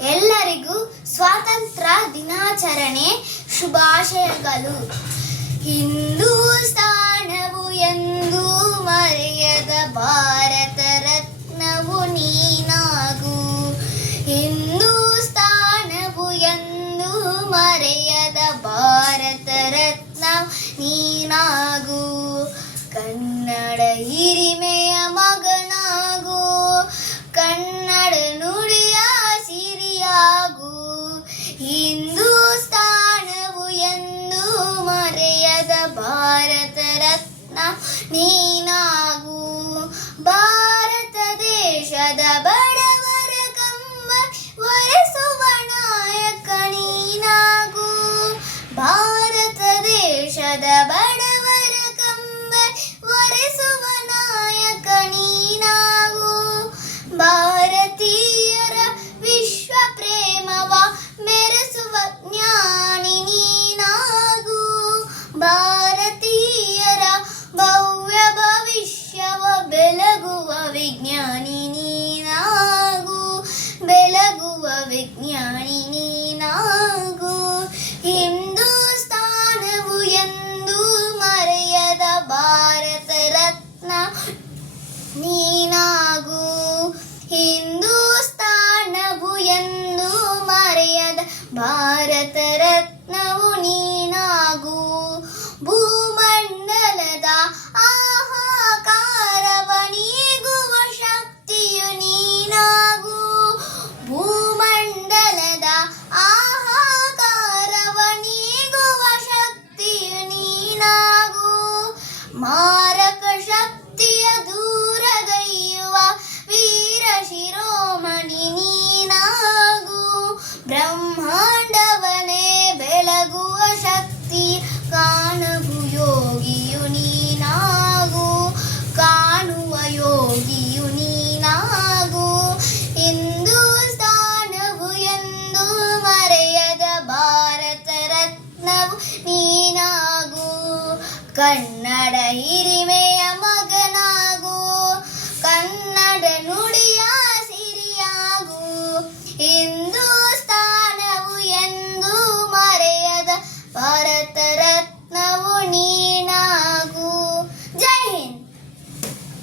ಎಲ್ಲರಿಗೂ ಸ್ವಾತಂತ್ರ್ಯ ದಿನಾಚರಣೆ ಶುಭಾಶಯಗಳು. ಹಿಂದೂಸ್ತಾನವು ಎಂದೂ ಮರೆಯದ ಭಾರತ ರತ್ನವು ನೀನಾಗು. ಹಿಂದೂಸ್ತಾನವು ಎಂದೂ ಮರೆಯದ ಭಾರತ ರತ್ನ ನೀನಾಗು. ಕನ್ನಡ ಹಿರಿಮೆಯ ಮಗನಾಗು, ಕನ್ನಡ ನುಡಿಯ ಸಿರಿಯಾಗು. ಹಿಂದೂಸ್ತಾನವು ಎಂದೂ ಮರೆಯದ ಭಾರತ ರತ್ನ ನೀನಾಗು. ಭಾರತ ದೇಶದ ಬಡವರ ಕಂಬ ಒರೆಸುವ ನಾಯಕ ನೀನಾಗು. ಭಾರತ ದೇಶದ ಬಡವರ ಕಂಬ ಒರೆಸುವ ನಾಯಕ ನೀನಾಗು. ಭಾರತೀಯರ ವಿಶ್ವ ಪ್ರೇಮವ ಮೆರೆಸುವ ಜ್ಞಾನಿ ನೀನಾಗು. ಭಾರತೀಯರ ಭವ್ಯ ಭವಿಷ್ಯವ ಬೆಳಗುವ ವಿಜ್ಞಾನಿ ನೀನಾಗು. ಬೆಳಗುವ ವಿಜ್ಞಾನಿ ನೀನಾಗು. ಹಿಂದೂಸ್ತಾನವು ಎಂದೂ ಮರೆಯದ ಭಾರತ ರತ್ನ ನೀನಾಗು. ಹಿಂದೂಸ್ತಾನವು ಎಂದೂ ಮರೆಯದ ಭಾರತ ರತ್ನವು ನೀನಾಗು. ಭೂಮಂಡಲದ ಆಹಾಕಾರವ ನೀಗುವ ಶಕ್ತಿಯು ನೀನಾಗು. ಭೂಮಂಡಲದ ಆಹಾಕಾರವ ನೀಗುವ ಶಕ್ತಿಯು ನೀನಾಗು. ಮಾರಕ ಶಕ್ತಿಯ ದೂರಗೈಯುವ ವೀರ ಶಿರೋಮಣಿ ನೀನಾಗು. ಬ್ರಹ್ಮಾಂಡವನೇ ಬೆಳಗುವ ಶಕ್ತಿ ಕಾಣುವ ಯೋಗಿಯು ನೀನಾಗು. ಕಾಣುವ ಯೋಗಿಯು ನೀನಾಗು. ಹಿಂದೂಸ್ತಾನವು ಎಂದೂ ಮರೆಯದ ಭಾರತ ರತ್ನವು ನೀನಾಗು. ಕನ್ನಡ ಹಿರಿಮೆಯ ಮಗ